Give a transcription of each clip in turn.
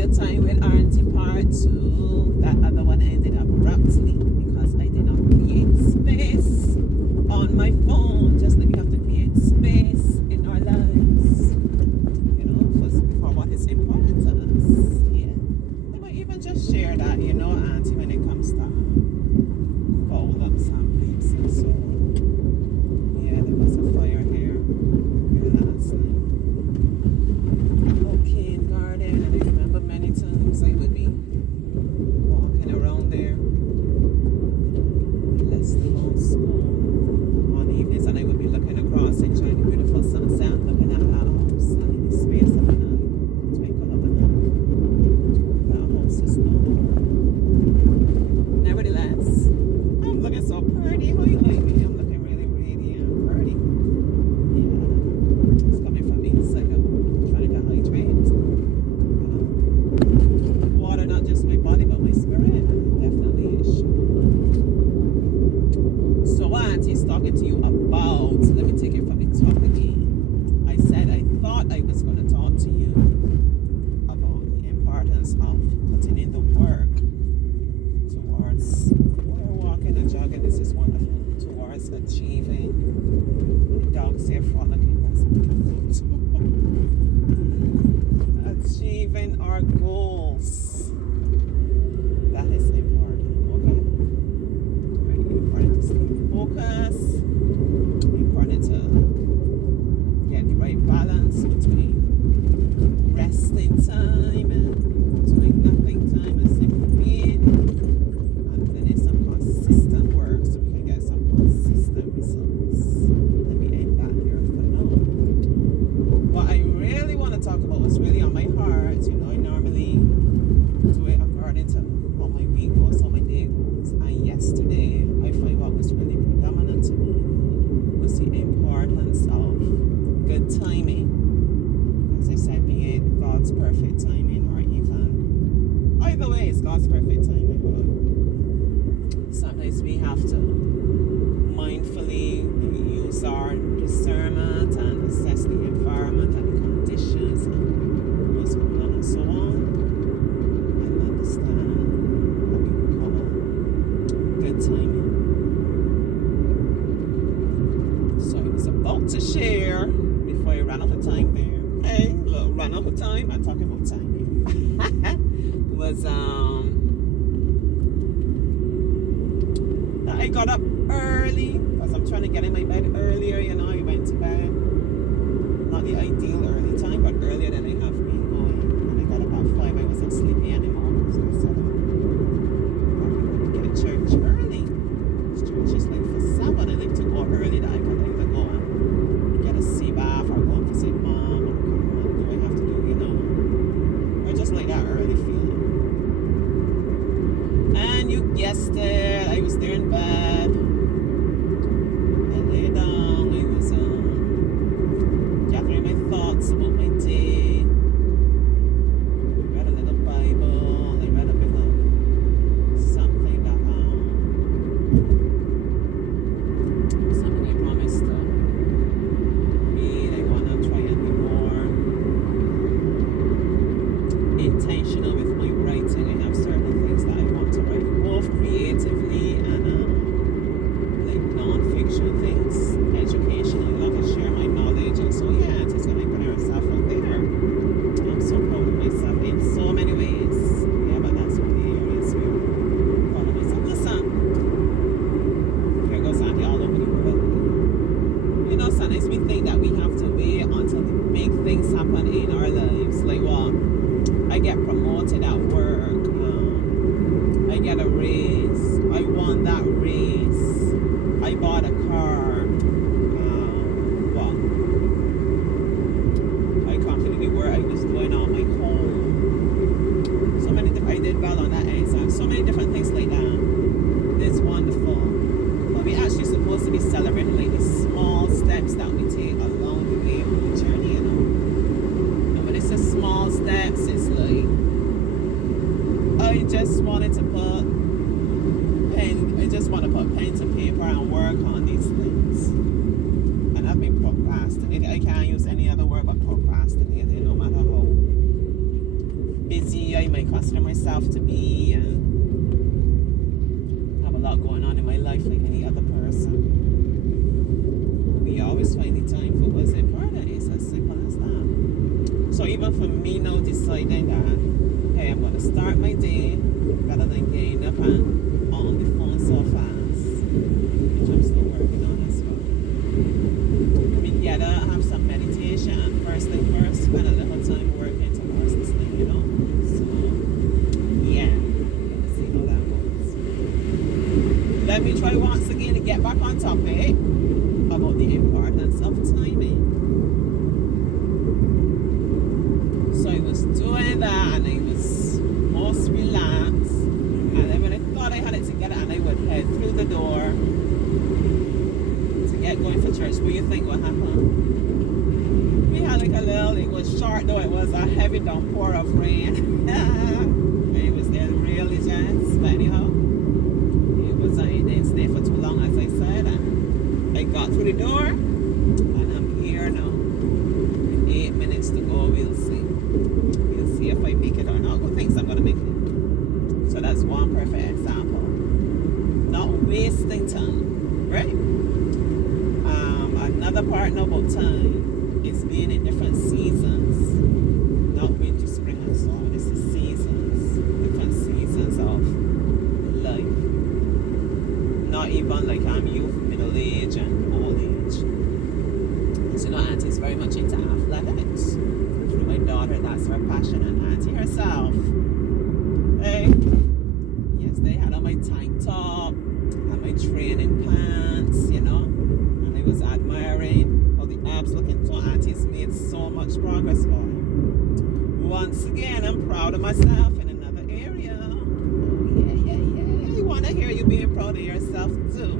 Your Time with Auntie Part 2. That other one ended abruptly because I did not create space on my phone, just like we have to create space in our lives, for what is important to us. Yeah. I might even just share that, Auntie, when it comes to fold up some leaves and so on. Yeah, there was a fire here last night. Okay, in garden, and I remember many times I would be walking around there with Leslie on school on evenings, and I would be looking across, enjoying the beautiful sunset, looking at that house, and in the space of an twinkle of an eye. That house is no more. Nevertheless, I'm looking so pretty. How you like me? I'm looking really radiant, pretty. Yeah, it's coming from the inside out. Trying to hydrate. Water, not just my body, but my spirit. Definitely is. So what Auntie's talking to you about, let me take it from the top again. I said I thought I was going to talk to you about the importance of putting in the work towards, we're walking and jogging, this is wonderful, towards achieving, the dogs here frolicking, that's beautiful. Achieving our goals. That is important, okay? Very important to stay focused, important to get the right balance between resting time and doing nothing time and simply being, and then it's some consistent work so we can get some consistent results. Let me end that there for now. What I really want to talk about was really on my heart. I normally do it according to how my week goes, how my day goes. And yesterday, I find what was really predominant to me was the importance of good timing. As I said, be it God's perfect timing or even, either way, it's God's perfect timing. But sometimes we have to mindfully use our discernment and assess the environment and the conditions and what's going on and so on, and understand what we call good timing. So I was about to share before I ran out of time there. Hey, look, ran out of time. I'm talking about timing. Was I got up early because I'm trying to get in my bed earlier. I went to bed not the ideal early time, but earlier than I have been going. And I got up at 5. I wasn't sleepy anymore, so I said I'm going to get church early. Church is like for 7. I like to go early that I can either go and get a sea bath or go and visit mom or come home, do I have to do, or just like that early feeling. And you guessed it, I was there in bed. I lay down, I was gathering my thoughts about my day. I read a little Bible, I read a bit of something that somebody promised to read. I want to try and be more intentional with my writing. I have certain things that I want to write, both creatively and like non-fiction things, educational. I love to share my knowledge, and so yeah, it's going to put herself out there. I'm so proud of myself in so many ways. Yeah, but that's one of the areas where I'm proud of myself. Listen, here goes Auntie all over the world. Sometimes we think that we have to wait until the big things happen in our lives. Like, well, I get promoted at work, I get a raise, I won that raise, I bought a car, I completed the work I was doing on my home. So many different, I did well on that exam. So many different things like that. It's wonderful. But we actually supposed to be celebrating like the small steps that we take along the way of the journey, And when it says small steps, it's like, I just want to put pen to paper and work on these things. And I've been procrastinating. I can't use any other word but procrastinating, no matter how busy I I might consider myself to be, and have a lot going on in my life like any other person. We always find the time for what's important. It's as simple as that. So even for me now deciding that, hey, I'm going to start my day rather than getting up and on the phone so fast, which I'm still working on as well. We gotta have some meditation. First thing first, spend a little time working towards this thing, you know? So, yeah, let's see how that goes. Let me try once again to get back on topic about the importance of timing. So I was doing that and I was most relaxed. And then when I thought I had it together and I would head through the door to get going for church, what do you think what happened? We had like a little, it was short though, it was a heavy downpour of rain. It was there really just, but anyhow, it didn't stay for too long as I said. And I got through the door and I'm here now. 8 minutes to go, we'll see. We'll see if I make it or not. Good things I'm gonna make it. So that's one perfect example. Not wasting time, right? Another part now about time is being in different seasons. Not winter, spring, and summer. This is seasons. Different seasons of life. Not even like I'm youth, middle age, and old age. So you know, Auntie is very much into athletics. Through my daughter, that's her passion, and Auntie herself. Hey, yes, they had on my tank top and my training pants, you know, and I was admiring how the abs looking. So Auntie's made so much progress, boy. Once again, I'm proud of myself in another area. Oh, yeah. I want to hear you being proud of yourself too.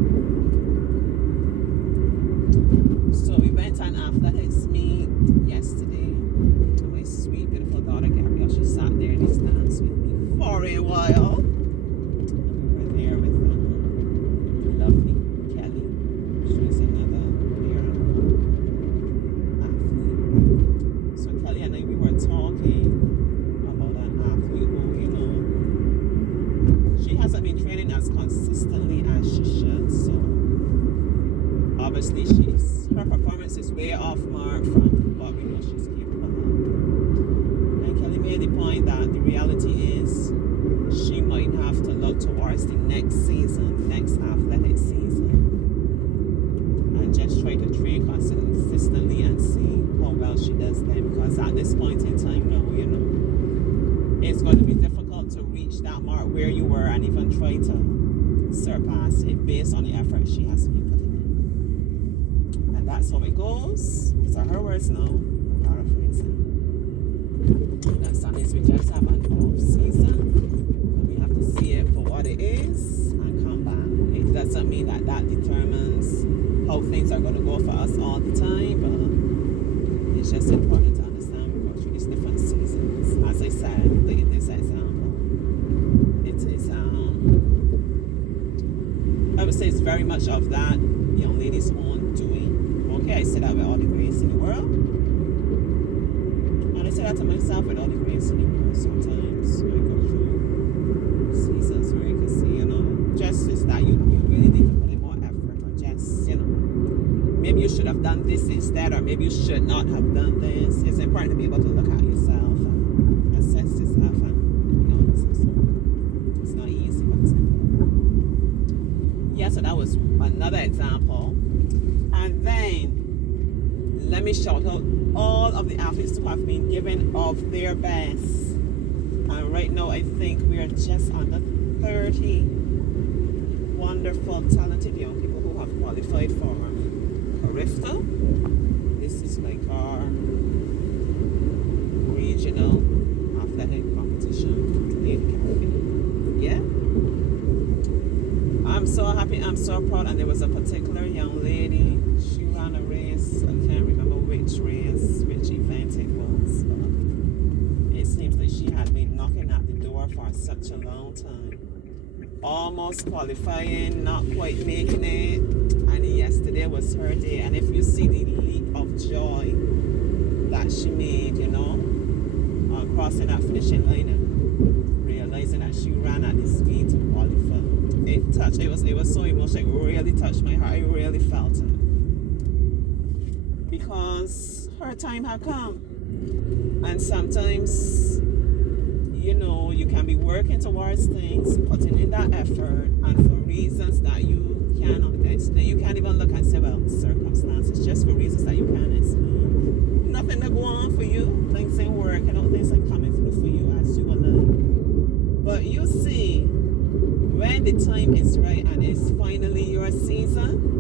So we went on athletics meet yesterday. My sweet, beautiful daughter Gabrielle, she sat there in the stands with me for a while. We were there with lovely Kelly. She's another athlete. So Kelly and I, we were talking about an athlete who, you know, she hasn't been training as consistently as she should. So obviously her performance is way off mark from what we know she's capable of. And Kelly made the point that the reality is she might have to look towards the next season, next athletic season, and just try to train consistently and see how well she does then. Because at this point in time now, you know, it's going to be difficult to reach that mark where you were and even try to surpass it based on the effort she has to be putting in. And that's how it goes. These are her words now. I'm paraphrasing. That Sundays we just have an off season. And we have to see it for what it is and come back. It doesn't mean that determines how things are going to go for us all the time, but it's just important to understand we go through these different seasons. As I said, look at this example. It is I would say it's very much of that young lady's own doing. Okay, I say that with all the grace in the world. And I say that to myself with all the grace in the world. Sometimes I go through seasons where I can see, you know, just is that you really need to put in more effort, or just, you know, maybe you should have done this instead, or maybe you should not have done this. It's important to be able to look at yourself and assess yourself and be honest with yourself. It's not easy, but it's important. Yeah, so that was another example. And then let me shout out all of the athletes who have been giving of their best. And right now I think we are just under 30 wonderful, talented young people who have qualified for Carifta. This is like our regional athletic competition in the Caribbean. Yeah? I'm so happy, I'm so proud. And there was a particular young lady, she ran a race, I can't remember which race, which event it was, but it seems like she had been knocking at the door for such a long time. Almost qualifying, not quite making it, and yesterday was her day. And if you see the leap of joy that she made, you know, crossing that finishing line, realizing that she ran at the speed to qualify. It was so emotional. It really touched my heart. I really felt it. Because her time had come. And sometimes, you know, you can be working towards things, putting in that effort, and for reasons that you cannot explain. You can't even look and say, well, circumstances, just for reasons that you can't explain. Nothing to go on for you. Things ain't working out, things ain't coming through for you as you would like. But you see, when the time is right and it's finally your season,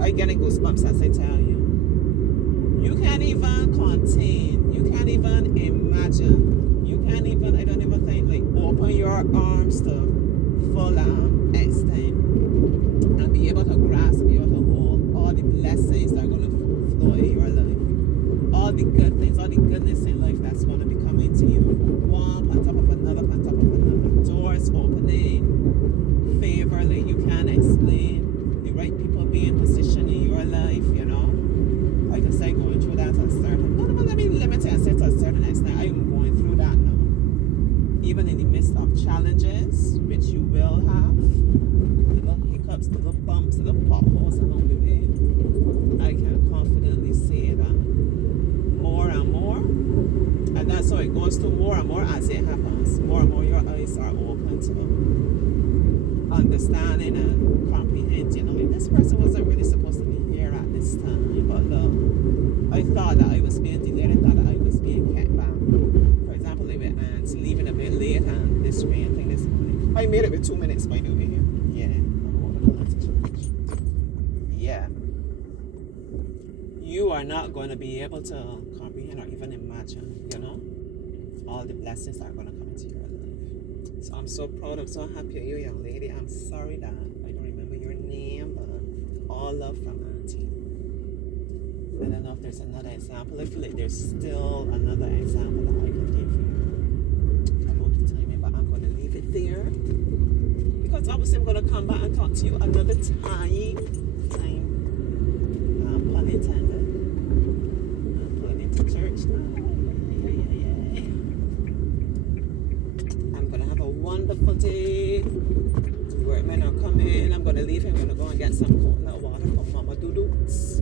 I get goosebumps as I tell you. You can't even contain, you can't even imagine, you can't even, I don't even think, like, open your arms to full extent and be able to grasp, be able to hold all the blessings that are going to flow in your life. All the good things, all the goodness in life that's going to be coming to you. One on top of another, on top of another. Doors opening, favor like you can't explain. The right people being positioned in your life, you know. Like I say, going through that to a certain, no, let me limit it and say to a certain extent, I am going through that now. Even in the midst of challenges, which you will have, little hiccups, little bumps, little potholes along the way, I can confidently say that more and more, and that's how it goes to more and more as it happens. More and more your eyes are open to understanding and comprehending. You know, this person wasn't really supposed to be here at this time, but look, I thought that I was being delayed. I thought that I was being kept back. For example, like with ants leaving a bit late and this rain thing this morning. I made it with 2 minutes by the way. Yeah, yeah. You are not going to be able to comprehend or even imagine, you know, all the blessings that are going to come into your life. So I'm so proud, I'm so happy of you, young lady. I'm sorry that I don't remember your name, but all love from Auntie. I don't know if there's another example. I feel like there's still another example that I can give you about the timing, but I'm going to leave it there. Because obviously I'm going to come back and talk to you another time, pun intended. I'm pulling into church now. I'm going to have a wonderful day. The workmen are coming. I'm going to leave him. I'm going to go and get some coconut water from Mama Doodoo's.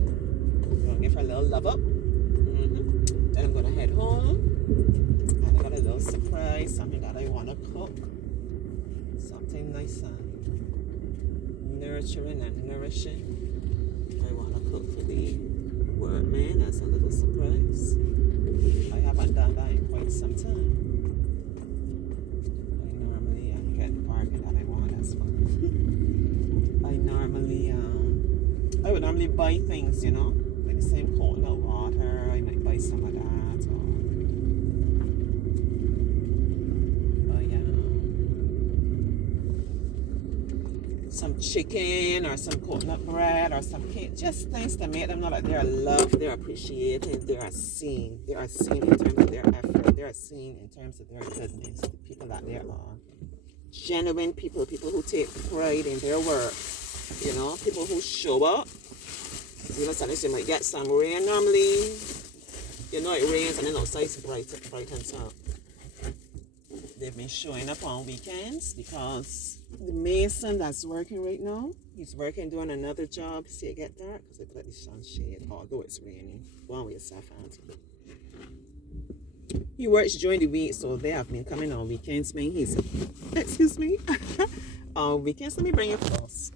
Give her a little love up. Then I'm gonna head home and I got a little surprise, something that I want to cook, something nice and nurturing and nourishing. I want to cook for the workmen as a little surprise. I haven't done that in quite some time. I normally get the bargain that I want. That's fun. I would normally buy things, you know, the same coconut water. I might buy some of that, or some chicken or some coconut bread or some cake, just things to make them know that they're loved, they're appreciated, they are seen in terms of their effort, they are seen in terms of their goodness, the people that they are, genuine people who take pride in their work, you know, people who show up. You know, sometimes you might get some rain normally. You know, it rains and then outside it's brightens up. They've been showing up on weekends because the mason that's working right now, he's working doing another job. See it get dark because they put the sunshade, although it's raining. Go on with yourself, Auntie. He works during the week, so they have been coming on weekends when he's, excuse me, on weekends. Let me bring you close.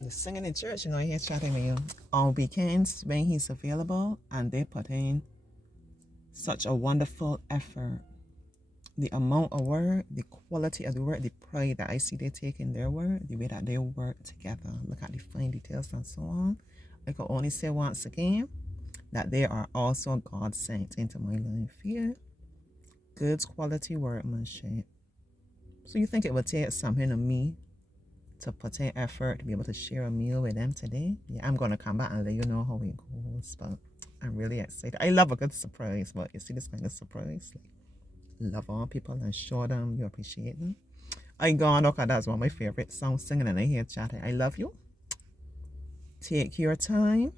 The singing in church, you know, he's chatting with you on weekends when he's available, and they put in such a wonderful effort. The amount of work, the quality of the work, the pride that I see they take in their work, the way that they work together, look at the fine details and so on. I can only say once again that they are also God sent into my life. Yeah, good quality workmanship. So you think it would take something of me to put in effort to be able to share a meal with them today? Yeah, I'm going to come back and let you know how it goes, but I'm really excited. I love a good surprise, but you see this kind of surprise, like, love on people and show them you appreciate them. I gone, okay, that's one of my favorite songs singing and I hear chatting. I love you. Take your time.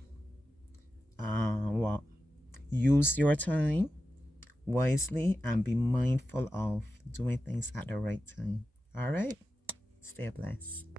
Use your time wisely and be mindful of doing things at the right time. All right? Stay blessed.